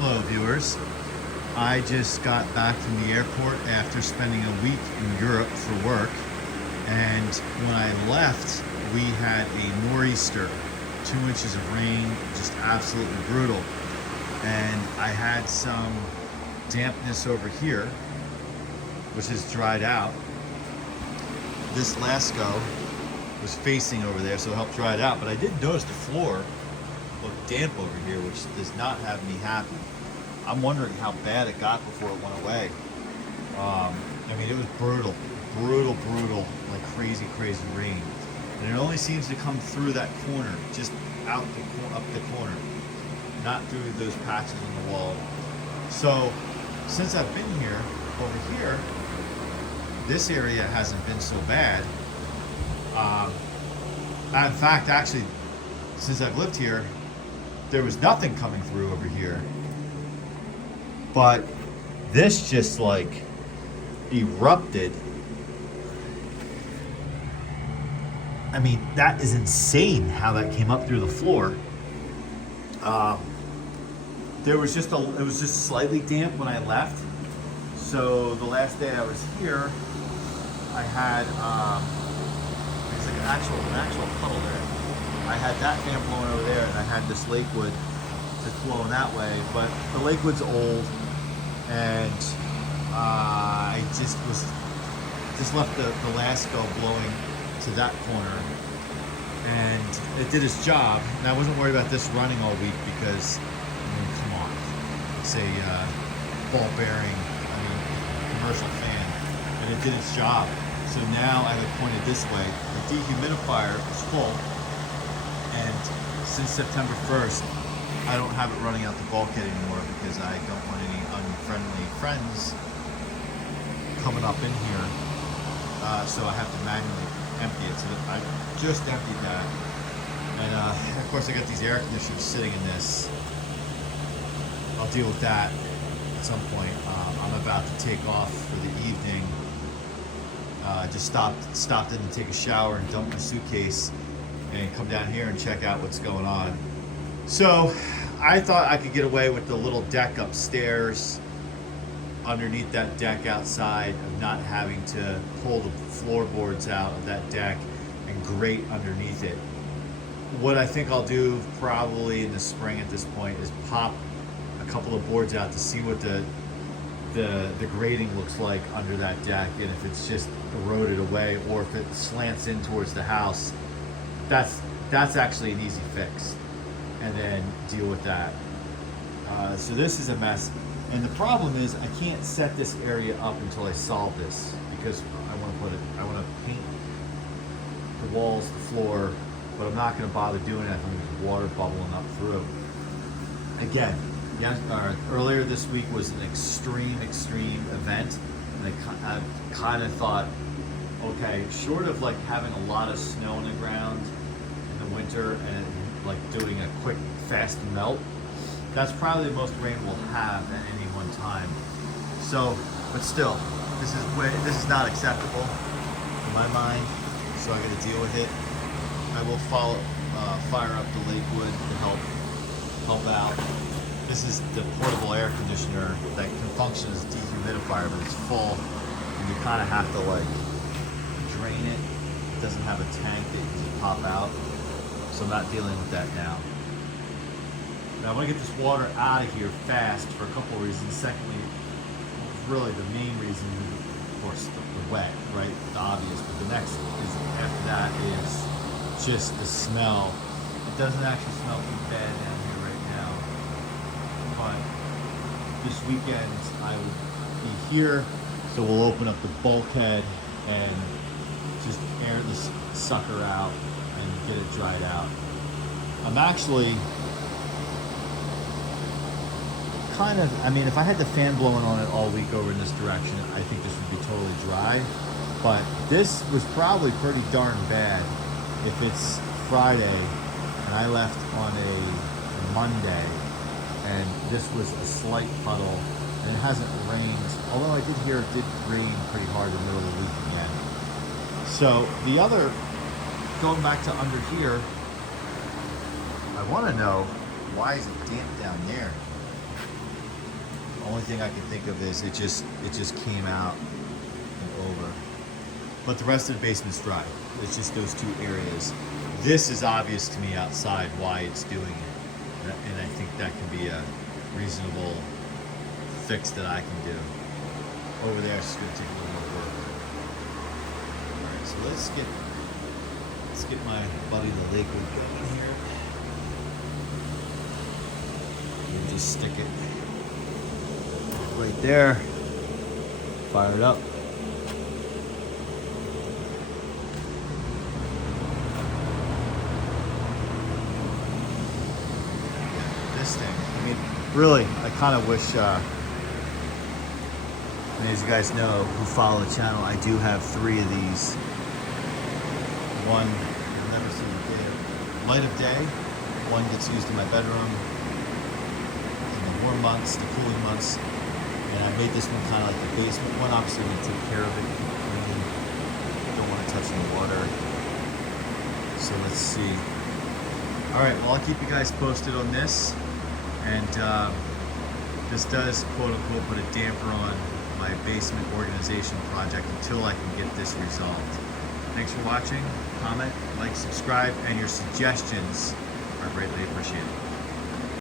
Hello viewers. I just got back from the airport after spending a week in Europe for work, and when I left we had a nor'easter, 2 inches of rain, just absolutely brutal, and I had some dampness over here which has dried out. This Lasko was facing over there, so it helped dry it out, but I did notice the floor looked damp over here, which does not have me happy. I'm wondering how bad it got before it went away. I mean, it was brutal, like crazy rain. And it only seems to come through that corner, just up the corner, not through those patches in the wall. So, since I've been here, over here, this area hasn't been so bad. In fact, actually, since I've lived here, there was nothing coming through over here. But this just like erupted. I mean, that is insane how that came up through the floor. It was just slightly damp when I left. So the last day I was here, I had it's like an actual puddle there. I had that fan blowing over there, and I had this Lakewood that's flowing that way. But the Lakewood's old, and I just left the Lasko blowing to that corner, and it did its job. And I wasn't worried about this running all week because, I mean, come on, it's a ball bearing, commercial fan, and it did its job. So now I have it pointed this way. The dehumidifier is full, and since September 1st, I don't have it running out the bulkhead anymore because I don't want any unfriendly friends coming up in here. So I have to manually empty it. So I just emptied that. And of course I got these air conditioners sitting in this. I'll deal with that at some point. I'm about to take off for the evening. Just stopped in to take a shower and dump my suitcase and come down here and check out what's going on. So I thought I could get away with the little deck upstairs, underneath that deck outside, of not having to pull the floorboards out of that deck and grate underneath it. What I think I'll do probably in the spring at this point is pop a couple of boards out to see what the grating looks like under that deck, and if it's just eroded away or if it slants in towards the house. That's actually an easy fix, and then deal with that. So this is a mess, and the problem is I can't set this area up until I solve this, because I want to paint the walls, the floor, but I'm not going to bother doing that if there's water bubbling up through. Again, earlier this week was an extreme event, and I kind of thought, okay, short of like having a lot of snow on the ground in the winter and like doing a quick fast melt, that's probably the most rain we'll have at any one time. So, but still, this is not acceptable in my mind, so I got to deal with it. I will fire up the Lakewood to help out. This is the portable air conditioner that can function as a dehumidifier, but it's full, and you kind of have to like drain it. It doesn't have a tank that you can pop out, so I'm not dealing with that now. Now I want to get this water out of here fast for a couple of reasons. Secondly, really the main reason, of course, the wet, right? The obvious. But the next is, after that, is just the smell. It doesn't actually smell too bad down here right now, but this weekend I will be here, so we'll open up the bulkhead and just air this sucker out and get it dried out. I'm actually if I had the fan blowing on it all week over in this direction, I think this would be totally dry. But this was probably pretty darn bad if it's Friday and I left on a Monday and this was a slight puddle and it hasn't rained, although I did hear it did rain pretty hard in the middle of the week again. So going back to under here, I want to know, why is it damp down there? Only thing I can think of is it just came out and over. But the rest of the basement's dry. It's just those two areas. This is obvious to me outside why it's doing it. And I think that can be a reasonable fix that I can do. Over there, it's gonna take a little more work. Alright, so let's get my buddy the Lakewood going here. We'll just stick it right there. Fire it up. This thing, I mean, really, I kind of wish, and as you guys know, who follow the channel, I do have 3 of these. One, I've never seen the light of day. One gets used in my bedroom in the warm months, the cooling months. And I made this one kind of like the basement one. Obviously, I'm gonna take care of it, keep it clean. Don't want to touch any water. So let's see. All right, well, I'll keep you guys posted on this. And this does, quote unquote, put a damper on my basement organization project until I can get this resolved. Thanks for watching. Comment, like, subscribe, and your suggestions are greatly appreciated.